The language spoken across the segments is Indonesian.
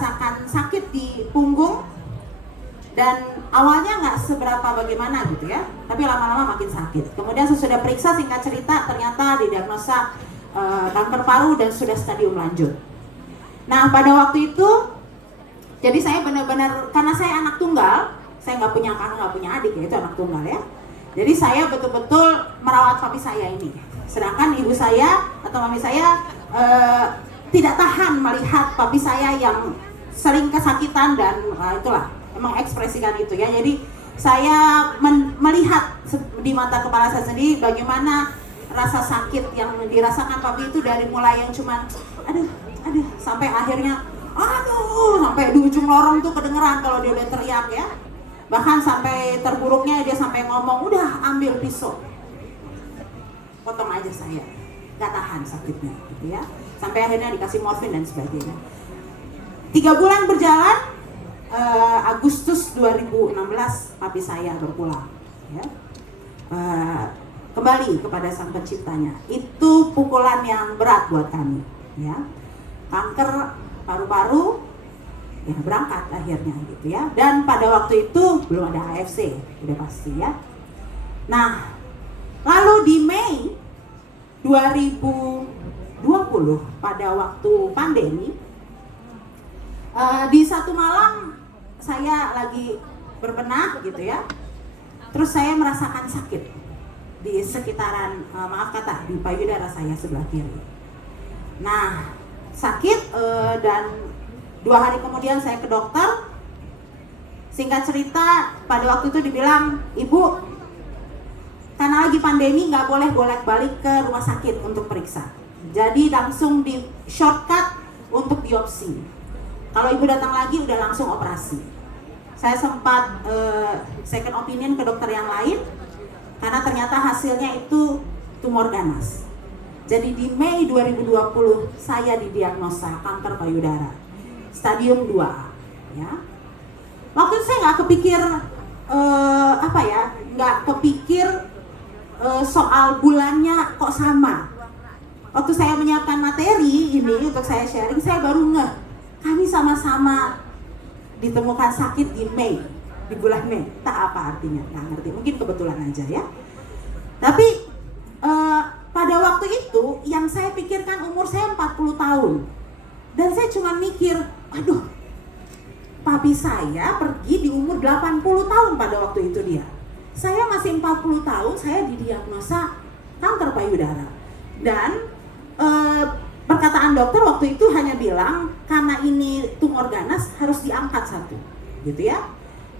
merasakan sakit di punggung, dan awalnya nggak seberapa bagaimana gitu ya, tapi lama-lama makin sakit. Kemudian sesudah periksa, singkat cerita ternyata didiagnosa kanker paru dan sudah stadium lanjut. Nah pada waktu itu, jadi saya benar-benar, karena saya anak tunggal, saya nggak punya kakak, nggak punya adik ya, itu anak tunggal ya. Jadi saya betul-betul merawat papi saya ini. Sedangkan ibu saya atau mami saya tidak tahan melihat papi saya yang sering kesakitan dan itulah, emang ekspresikan itu ya. Jadi saya melihat di mata kepala saya sendiri bagaimana rasa sakit yang dirasakan papi itu, dari mulai yang cuman aduh sampai akhirnya aduh, sampai di ujung lorong tuh kedengeran kalau dia udah teriak ya. Bahkan sampai terburuknya dia sampai ngomong, udah ambil pisau, potong aja saya, gak tahan sakitnya gitu ya. Sampai akhirnya dikasih morfin dan sebagainya. 3 bulan berjalan, Agustus 2016 papi saya berpulang ya. Kembali kepada Sang Penciptanya. Itu pukulan yang berat buat kami ya. Kanker paru-paru ya, berangkat akhirnya gitu ya. Dan pada waktu itu belum ada AFC, udah pasti ya. Nah lalu di Mei 2020 pada waktu pandemi, di satu malam saya lagi berbenah gitu ya, terus saya merasakan sakit di sekitaran maaf kata di payudara saya sebelah kiri. Nah sakit dan 2 hari kemudian saya ke dokter. Singkat cerita pada waktu itu dibilang, ibu karena lagi pandemi nggak boleh bolak-balik ke rumah sakit untuk periksa, jadi langsung di shortcut untuk biopsi. Kalau ibu datang lagi udah langsung operasi. Saya sempat second opinion ke dokter yang lain karena ternyata hasilnya itu tumor ganas. Jadi di Mei 2020 saya didiagnosa kanker payudara stadium 2 ya. Waktu itu saya nggak kepikir nggak kepikir soal bulannya kok sama. Waktu saya menyiapkan materi ini untuk saya sharing, saya baru ngeh kami sama-sama ditemukan sakit di Mei, di bulan Mei. Tak apa artinya, nggak ngerti, mungkin kebetulan aja ya. Tapi pada waktu itu yang saya pikirkan umur saya 40 tahun. Dan saya cuma mikir, aduh, papi saya pergi di umur 80 tahun pada waktu itu dia. Saya masih 40 tahun, saya didiagnosa kanker payudara. Dan perkataan dokter waktu itu hanya bilang, karena ini tumor ganas harus diangkat satu, gitu ya.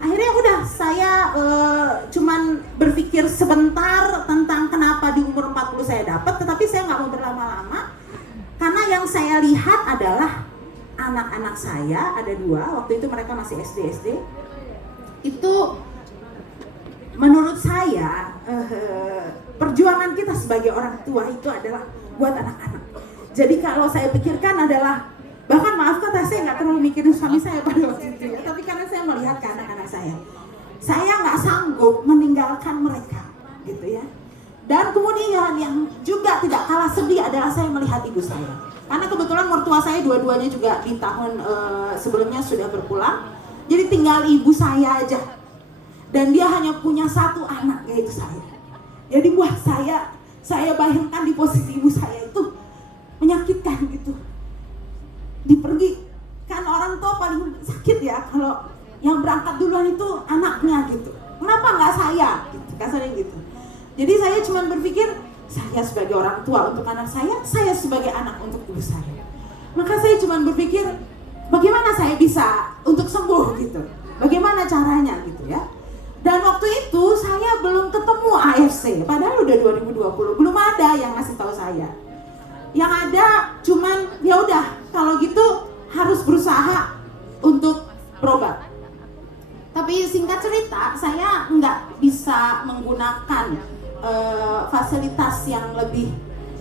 Akhirnya udah saya cuman berpikir sebentar tentang kenapa di umur 40 saya dapat, tetapi saya nggak mau berlama-lama karena yang saya lihat adalah anak-anak saya ada 2, waktu itu mereka masih SD itu. Menurut saya perjuangan kita sebagai orang tua itu adalah buat anak-anak. Jadi kalau saya pikirkan adalah, bahkan maaf kata saya nggak terlalu mikirin suami saya pada waktu itu ya, tapi karena saya melihat ke anak-anak saya nggak sanggup meninggalkan mereka gitu ya. Dan kemudian yang juga tidak kalah sedih adalah saya melihat ibu saya, karena kebetulan mertua saya dua-duanya juga di tahun sebelumnya sudah berpulang, jadi tinggal ibu saya aja, dan dia hanya punya 1 anak yaitu saya. Jadi buat saya bayangkan di posisi ibu saya itu menyakitkan gitu. Dipergi kan orang tua paling sakit ya, kalau yang berangkat duluan itu anaknya gitu. Kenapa nggak saya? Gitu, kasarnya gitu. Jadi saya cuma berpikir, saya sebagai orang tua untuk anak saya sebagai anak untuk ibu saya. Maka saya cuma berpikir, bagaimana saya bisa untuk sembuh gitu. Bagaimana caranya gitu ya. Dan waktu itu saya belum ketemu AFC, padahal udah 2020, belum ada yang ngasih tahu saya. Yang ada cuman ya udah kalau gitu harus berusaha untuk berobat. Tapi singkat cerita, saya nggak bisa menggunakan fasilitas yang lebih,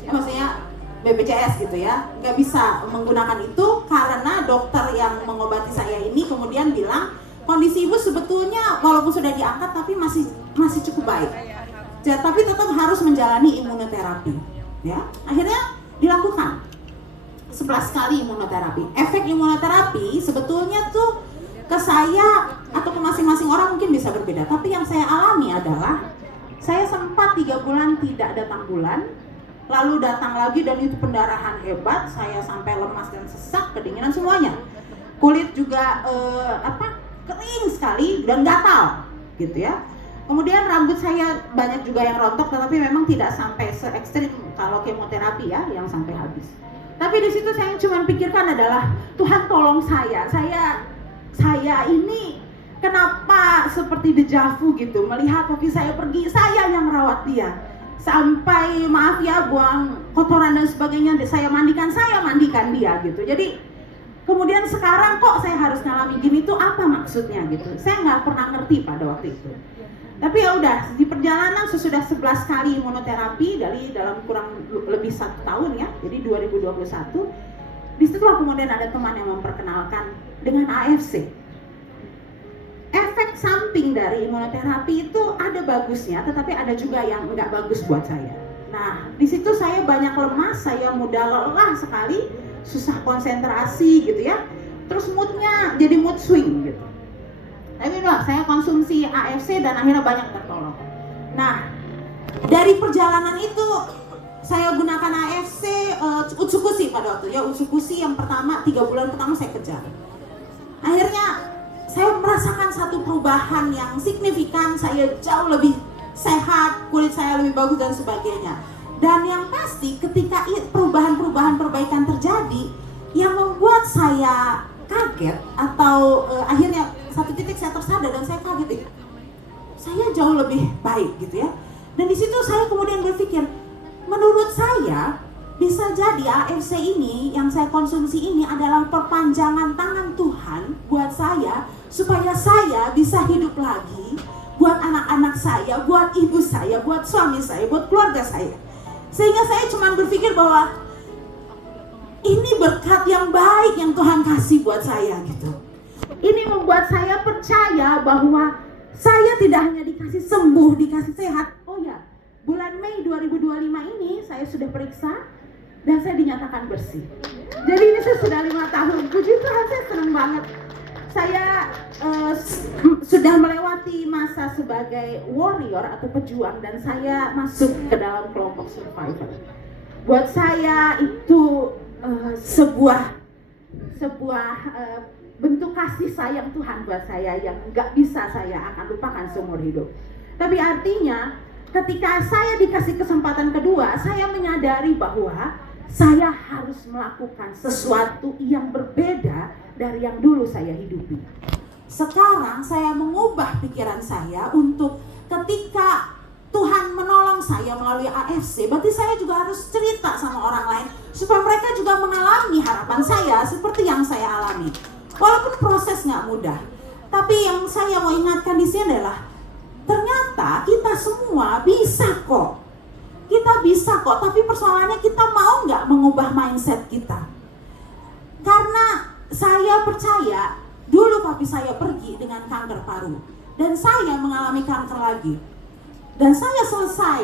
maksudnya BPJS gitu ya, nggak bisa menggunakan itu karena dokter yang mengobati saya ini kemudian bilang kondisi ibu sebetulnya walaupun sudah diangkat tapi masih cukup baik. Tapi tetap harus menjalani imunoterapi. Ya, akhirnya dilakukan 11 kali imunoterapi. Efek imunoterapi sebetulnya berbeda. Tapi yang saya alami adalah saya sempat 3 bulan tidak datang bulan, lalu datang lagi dan itu pendarahan hebat, saya sampai lemas dan sesak, kedinginan semuanya. Kulit juga kering sekali dan gatal gitu ya. Kemudian rambut saya banyak juga yang rontok, tetapi memang tidak sampai se ekstrim kalau kemoterapi ya yang sampai habis. Tapi di situ saya cuma pikirkan adalah Tuhan tolong saya ini kenapa seperti dejavu gitu, melihat papi saya pergi, saya yang rawat dia. Sampai maaf ya buang kotoran dan sebagainya, saya mandikan dia gitu. Jadi kemudian sekarang kok saya harus ngalami gini tuh apa maksudnya gitu. Saya nggak pernah ngerti pada waktu itu. Tapi ya udah, di perjalanan sesudah 11 kali imunoterapi dalam kurang lebih 1 tahun ya, jadi 2021, disitulah kemudian ada teman yang memperkenalkan dengan AFC. Efek samping dari imunoterapi itu ada bagusnya, tetapi ada juga yang nggak bagus buat saya. Nah, di situ saya banyak lemas, saya mudah lelah sekali, susah konsentrasi gitu ya. Terus moodnya jadi mood swing gitu. Tapi saya konsumsi AFC dan akhirnya banyak tertolong. Nah, dari perjalanan itu saya gunakan AFC Utsukushi pada waktu ya. Utsukushi yang pertama 3 bulan pertama saya kejar. Akhirnya saya merasakan satu perubahan yang signifikan, saya jauh lebih sehat, kulit saya lebih bagus dan sebagainya. Dan yang pasti ketika perbaikan terjadi, yang membuat saya kaget atau akhirnya satu titik saya tersadar dan saya kaget, saya jauh lebih baik gitu ya. Dan di situ saya kemudian berpikir, menurut saya bisa jadi AFC ini yang saya konsumsi ini adalah perpanjangan tangan Tuhan buat saya supaya saya bisa hidup lagi, buat anak-anak saya, buat ibu saya, buat suami saya, buat keluarga saya. Sehingga saya cuma berpikir bahwa ini berkat yang baik yang Tuhan kasih buat saya gitu. Ini membuat saya percaya bahwa saya tidak hanya dikasih sembuh, dikasih sehat. Oh ya, bulan Mei 2025 ini saya sudah periksa dan saya dinyatakan bersih. Jadi ini sudah 5 tahun. Puji Tuhan, saya senang banget. Saya sudah melewati masa sebagai warrior atau pejuang dan saya masuk ke dalam kelompok survivor. Buat saya itu sebuah bentuk kasih sayang Tuhan buat saya yang nggak bisa saya akan lupakan seumur hidup. Tapi artinya ketika saya dikasih kesempatan kedua, saya menyadari bahwa saya harus melakukan sesuatu yang berbeda dari yang dulu saya hidupi. Sekarang saya mengubah pikiran saya untuk ketika Tuhan menolong saya melalui AFC, berarti saya juga harus cerita sama orang lain supaya mereka juga mengalami harapan saya seperti yang saya alami. Walaupun proses nggak mudah, tapi yang saya mau ingatkan di sini adalah ternyata kita semua bisa kok. Kita bisa kok, tapi persoalannya kita mau nggak mengubah mindset kita. Karena saya percaya dulu papi saya pergi dengan kanker paru dan saya mengalami kanker lagi. Dan saya selesai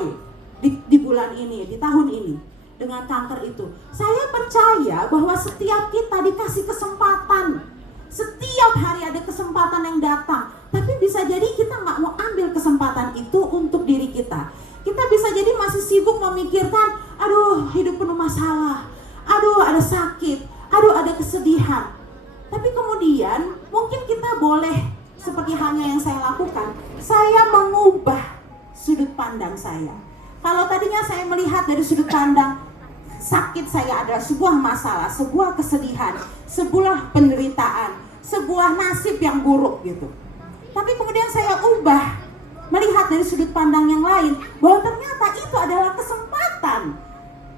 di bulan ini, di tahun ini dengan kanker itu. Saya percaya bahwa setiap kita dikasih kesempatan. Setiap hari ada kesempatan yang datang. Tapi bisa jadi kita nggak mau ambil kesempatan itu untuk diri kita. Kita bisa jadi masih sibuk memikirkan, aduh hidup penuh masalah, aduh ada sakit, aduh ada kesedihan. Tapi kemudian mungkin kita boleh seperti halnya yang saya lakukan, saya mengubah sudut pandang saya. Kalau tadinya saya melihat dari sudut pandang sakit saya adalah sebuah masalah, sebuah kesedihan, sebuah penderitaan, sebuah nasib yang buruk gitu. Tapi kemudian saya ubah melihat dari sudut pandang yang lain bahwa ternyata itu adalah kesempatan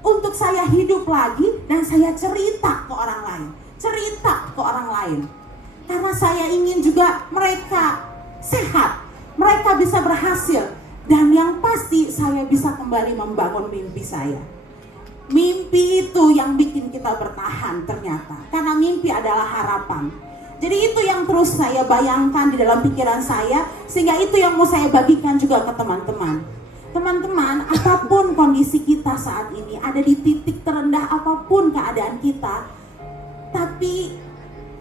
untuk saya hidup lagi dan saya cerita ke orang lain, karena saya ingin juga mereka sehat, mereka bisa berhasil, dan yang pasti saya bisa kembali membangun mimpi saya. Mimpi itu yang bikin kita bertahan ternyata, karena mimpi adalah harapan. Jadi itu yang terus saya bayangkan di dalam pikiran saya, sehingga itu yang mau saya bagikan juga ke teman-teman. Teman-teman, apapun kondisi kita saat ini, ada di titik terendah apapun keadaan kita, tapi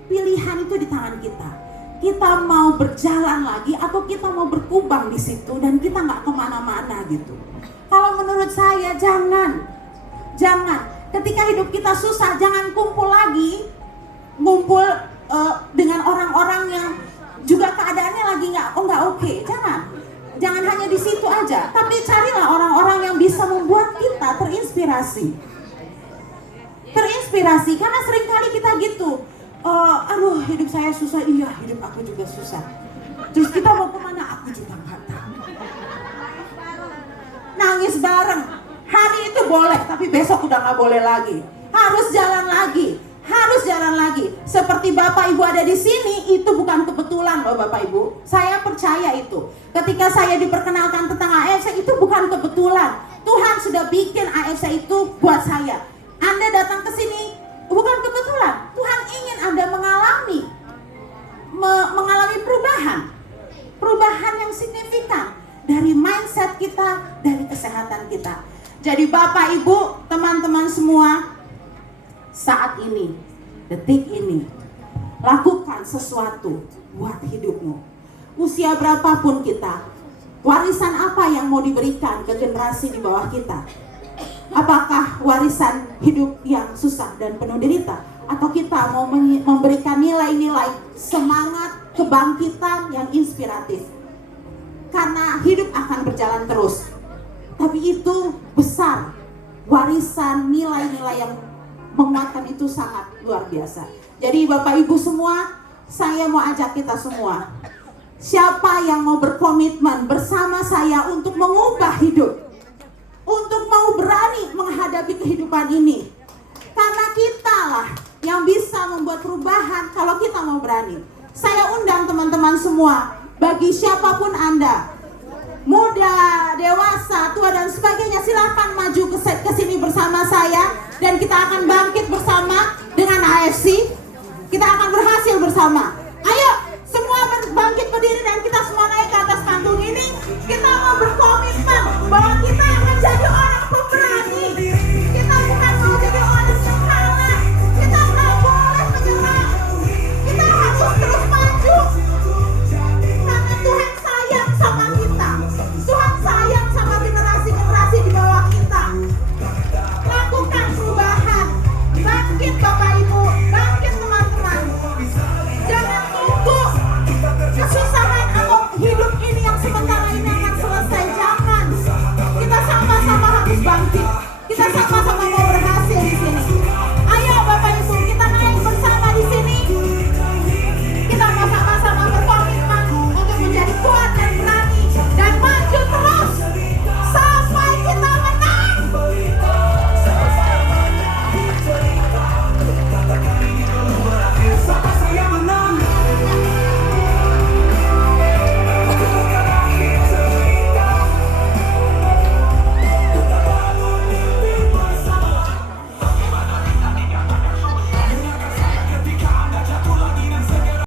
pilihan itu di tangan kita. kita mau berjalan lagi atau kita mau berkubang di situ dan kita nggak kemana-mana gitu. Kalau menurut saya jangan. Ketika hidup kita susah, jangan kumpul dengan orang-orang yang juga keadaannya lagi nggak oke. Jangan hanya di situ aja, tapi carilah orang-orang yang bisa membuat kita terinspirasi. Karena seringkali kita gitu, aduh hidup saya susah, iya hidup aku juga susah. Terus kita mau kemana? Aku juga nggak tahu. Nangis bareng, hari itu boleh, tapi besok udah nggak boleh lagi. Harus jalan lagi. Seperti Bapak Ibu ada di sini, itu bukan kebetulan loh Bapak Ibu. Saya percaya itu. Ketika saya diperkenalkan tentang AFC, itu bukan kebetulan. Tuhan sudah bikin AFC itu buat saya. Anda datang ke sini bukan kebetulan. Tuhan ingin Anda mengalami perubahan yang signifikan dari mindset kita, dari kesehatan kita. Jadi Bapak Ibu, teman-teman semua, saat ini, detik ini, lakukan sesuatu buat hidupmu. Usia berapapun kita, warisan apa yang mau diberikan ke generasi di bawah kita? Apakah warisan hidup yang susah dan penuh derita? Atau kita mau memberikan nilai-nilai semangat, kebangkitan yang inspiratif? Karena hidup akan berjalan terus. Tapi itu besar. Warisan nilai-nilai yang menguatkan itu sangat luar biasa. Jadi Bapak Ibu semua, saya mau ajak kita semua. Siapa yang mau berkomitmen bersama saya untuk mengubah hidup? Untuk mau berani menghadapi kehidupan ini? Karena kitalah yang bisa membuat perubahan kalau kita mau berani. Saya undang teman-teman semua, bagi siapapun Anda, muda, dewasa, tua dan sebagainya, silakan maju ke sini bersama saya dan kita akan bangkit bersama dengan AFC. Kita akan berhasil bersama. Ayo semua bangkit berdiri dan kita semua naik ke atas panggung ini. Kita mau berkomitmen bahwa kita akan jadi orang pemberani. Kita bukan mau jadi orang yang kalah. Kita nggak boleh menyerah. Kita harus terus maju. Karena Tuhan sayang sama kita. Tuhan sayang sama generasi-generasi di bawah kita. Lakukan perubahan. Bangkit Bapak Ibu, bangkit teman-teman. Jangan tunggu kesusahan atau hidup ini yang sementara ini akan selesai. Jangan. Kita sama-sama harus bangkit. Kita sama-sama